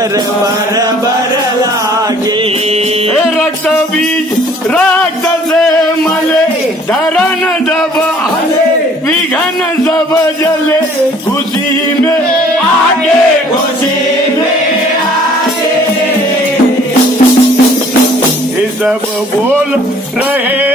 बर बर बर लागे। रक्त बीज रक्त से मले धरन जब हले विघन सब जले खुशी में आगे खुशी में आगे। ये सब बोल रहे